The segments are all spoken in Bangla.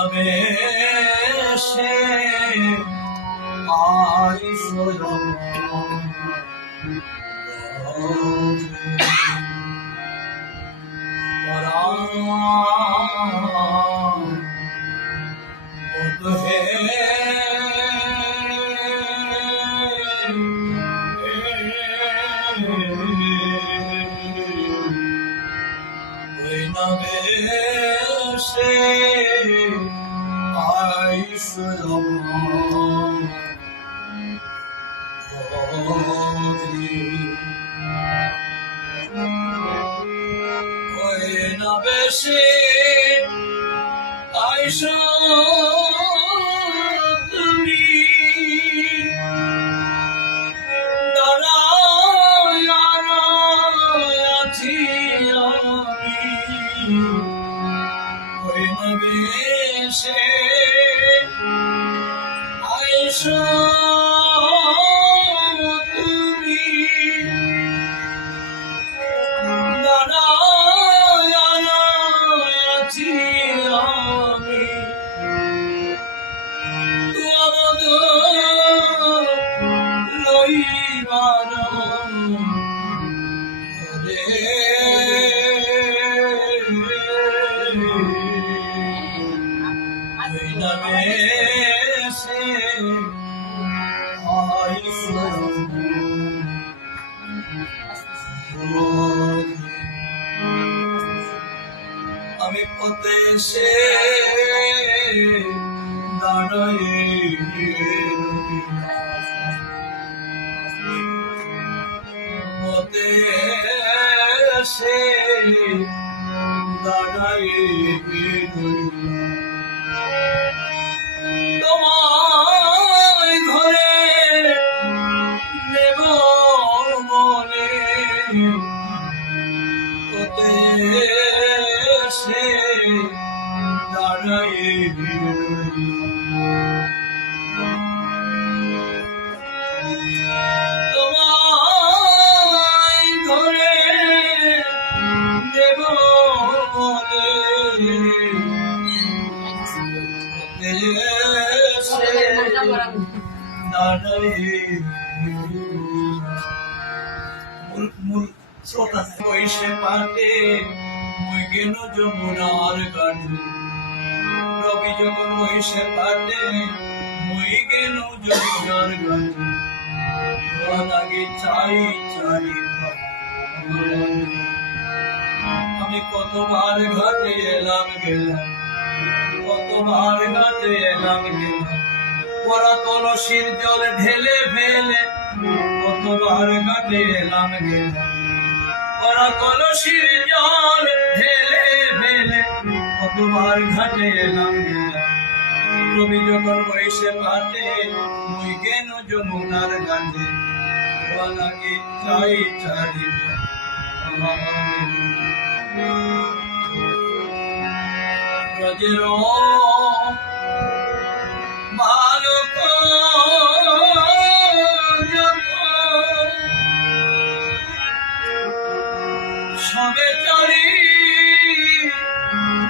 নামে সে আইসরম সে আইসরম ওই নবে সে আইস তুমি আছি আমি ওই নবে সে আইস আমি পথে সে দাঁড়াই পথে সে দাঁড়াই তোমায় ঘরে নেব মনে পথে সে দাঁড়াই তোমায় ঘরে নেব শ্রোতা পয়সে পাটে মুই গেল যমুনার ঘাটে রবি যখন পয়সে পাটে মুই গেল যমুনার ঘাটে লাগে চাই চাই আমি কতবার ঘাটে এলাম গেলাম কতবার ঘাটে এলাম গেলাম ওরা কলসির জল ঢেলে ফেলে কতবার ঘাটে এলাম গেলাম ওরা কলসির জল ঢেলে ফেলে কতবার ঘাটে এলাম গেলাম রবি যখন বয়সে পাটে মুই কেন যমুনার ঘাটে লাগে চাই চারি ব্রজের ভালো সবে চলি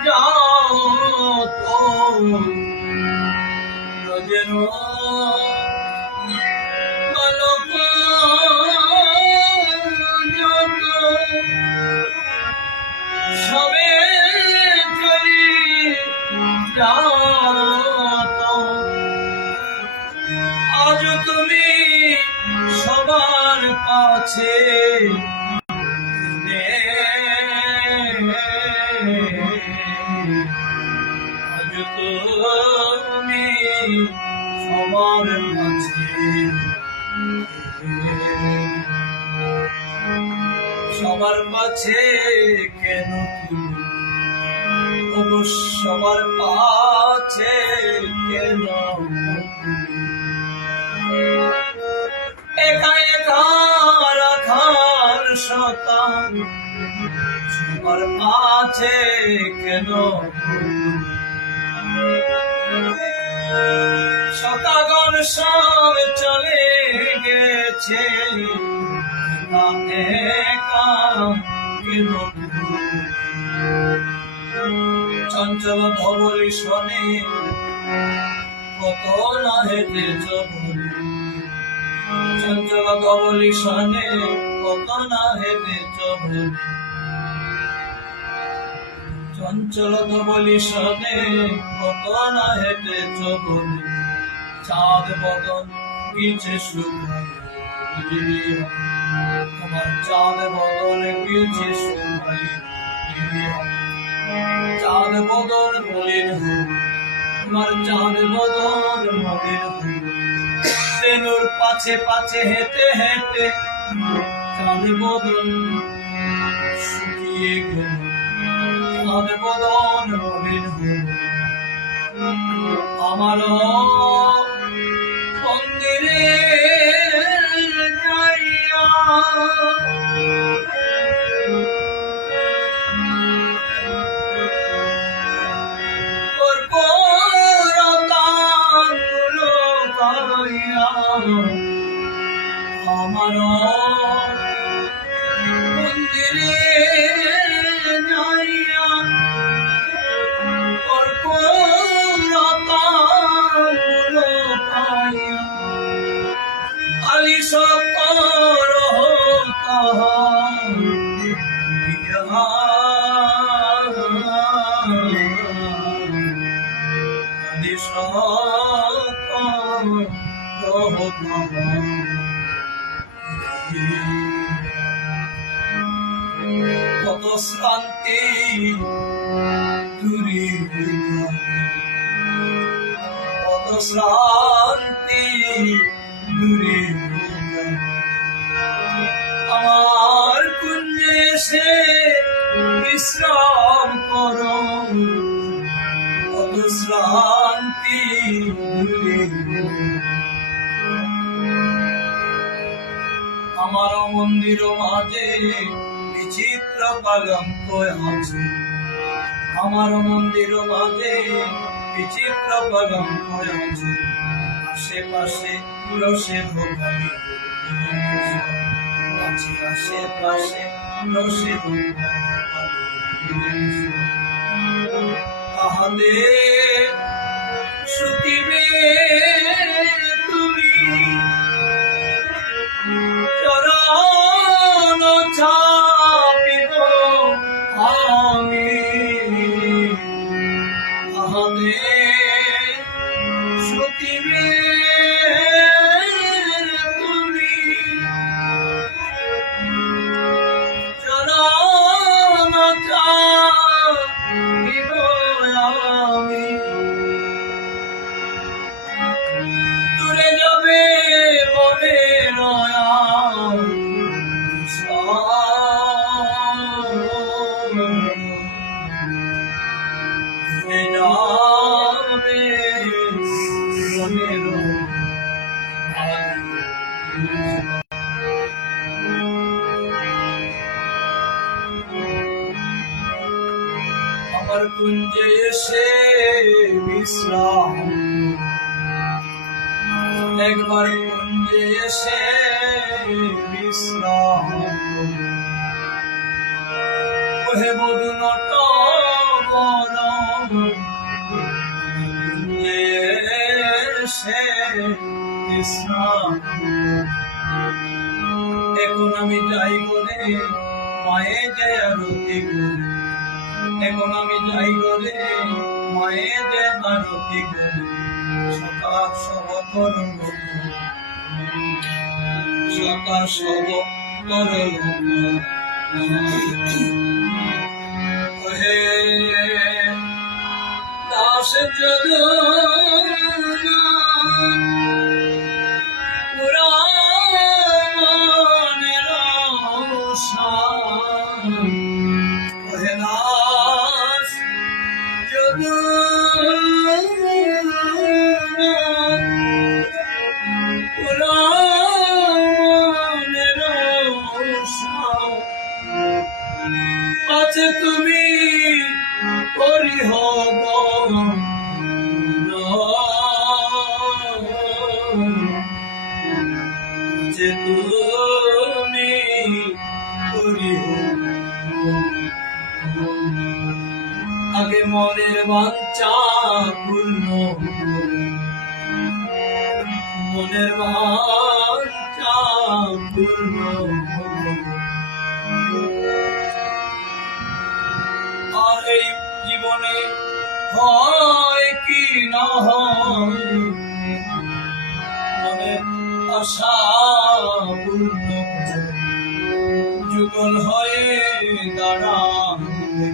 যাও তো ব্রজের ভালো সবে চলি যাও তো আজ তুমি সবার কাছে আজ তুমি সবার কাছে সবার কাছে কেন তুমি সবার কাছে কেন একা একা রাখার শতান সবার কাছে কেন শতাগণ সব চলে গেছে একা কেন চঞ্চল ধবলি শনে কত না হেঁটেছ বলে, চঞ্চল ধবলি শনে কত না হেঁটেছ বলে, চঞ্চল ধবলি শনে কত না হেঁটেছ বলে, চাঁদ বদন গিয়েছে শুকায়, তোমার চাঁদ বদন গিয়েছে শুকায়, চাঁদ বদন মলিন হল, তোমার চাঁদ বদন মলিন হল, তেনুর পাছে পাছে হেঁটে হেঁটে চাঁদ বদন শুকিয়ে গেল, চাঁদ বদন মলিন হল, আমার মন্দিরে যাইয়া আমার মন্দিরে যাইয়া আলি সকর আলি সকর কত শান্তি দূরে কত শান্তি দূরে, আমার কুঞ্জে এসে বিশ্রাম করো, কত শান্তি দূরে, আমার মন্দির মাঝে বিচিত্র কলঙ্ক আছে, আমার মন্দির মাঝে বিচিত্র কলঙ্ক আছে, আশেপাশে রসে ভোগালি আছে, আশেপাশে রসে ভোগালি তাহাদের শুকিবে তুমি চরণ ছাপিব আমি, তাহাদের শুকিবে তুমি চরণ ছাপিব আমি, দূরে যাবে বলে নয়া আমার কুঞ্জে এসে বিশ্রাম, একবার কুঞ্জে এসে বিশ্রাম, ওহে মধু নট কুঞ্জে এসে বিশ্রাম, এখন আমি যাই বলে মায়ে যে আরতি করে, এখন আমি যাই বলে মায়ে যে আরতি করে, সকাল সব করব সকাল সব করব হে দাস যদু আছে তুমি করিহ যে তুমি করিহ আগে মনের বাঞ্ছা পূর্ণ করে, মনের বাঞ্ছা পূর্ণ করে। আর এই জীবনে হয় কি না হয়, মনের আশা পূর্ণ করে, যুগল হয়ে দাঁড়াবে।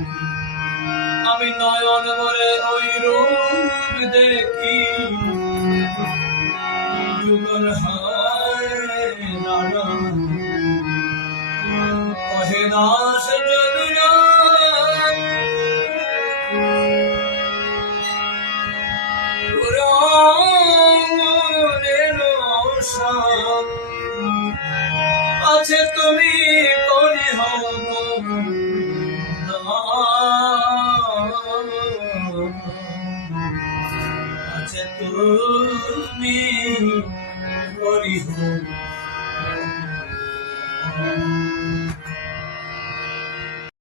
আমি নয়ন ভরে ওই রূপ দেখি, যুগল হয়ে দাঁড়াবে। কহে দাস যদুনা আছে তুমি করি আছে তুমি করি